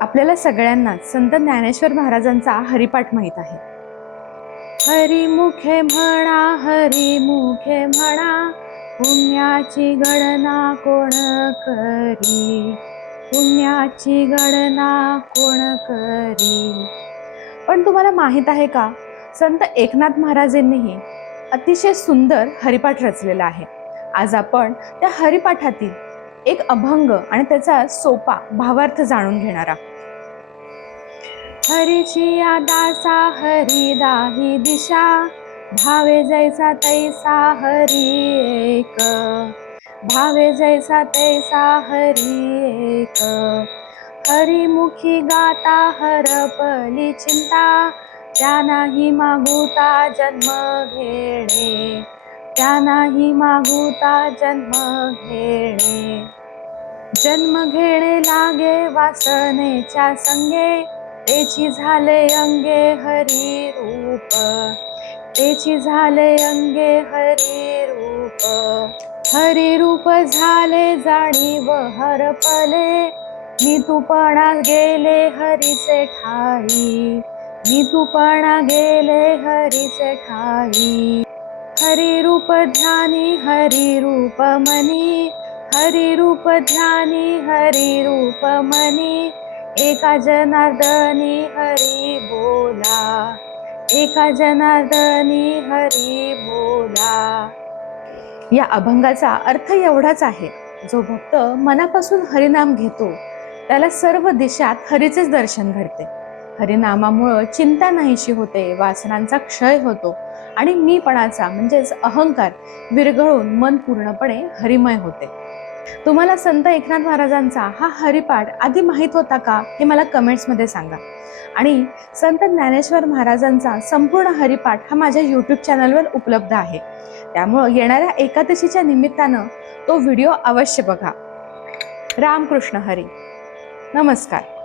आपल्याला सगळ्यांना संत ज्ञानेश्वर महाराजांचा हरिपाठ माहित आहे। हरिमुखे म्हणा, हरिमुखे म्हणा, पुण्याची गणना कोण करी, पुण्याची गणना कोण करी। पण तुम्हाला माहित आहे का, संत एकनाथ महाराजांनीही अतिशय सुंदर हरिपाठ रचलेला आहे। आज आपण त्या हरिपाठातील एक अभंग आणि त्याचा सोपा भावार्थ जाणून घेणार आहोत। हरीची या दासा हरी दाही दिशा, भावे जैसा तैसा हरी एक, भावे जैसा तैसा हरी एक। हरिमुखी गाता हरपली चिंता, त्या नाही मागुता जन्म घेणे, त्या नाही मागुता जन्म घेणे। जन्म घेणे लागे वासनेच्या संगे, तेची झाले अंगे हरी रूप, तेची झाले अंगे हरी रूप। हरी रूप झाले जाणीव हरपले, नितूपणा गेले हरीचे ठाई, नितूपणा गेले हरीचे ठाई। हरी रूप ध्यानी हरी रूप मनी, हरी रूप ध्यानी हरी रूप मनी, एका जनार्दनी हरी बोला, एका जनार्दनी हरी बोला। या अभंगाचा अर्थ एवढाच आहे, जो भक्त मनापासून हरिनाम घेतो त्याला सर्व दिशात हरीचेच दर्शन घडते। हरिनामामुळे चिंता नाहीशी होते, वासनांचा क्षय होतो आणि मीपणाचा म्हणजेच अहंकार विरघळून मन पूर्णपणे हरिमय होते। तुम्हाला संत एकनाथ महाराजांचा हा हरिपाठ आधी माहित होता का, हे मला कमेंट्समध्ये सांगा। आणि संत ज्ञानेश्वर महाराजांचा संपूर्ण हरिपाठ हा माझ्या यूट्यूब चॅनलवर उपलब्ध आहे, त्यामुळे येणाऱ्या एकादशीच्या निमित्तानं तो व्हिडिओ अवश्य बघा। रामकृष्ण हरी। नमस्कार।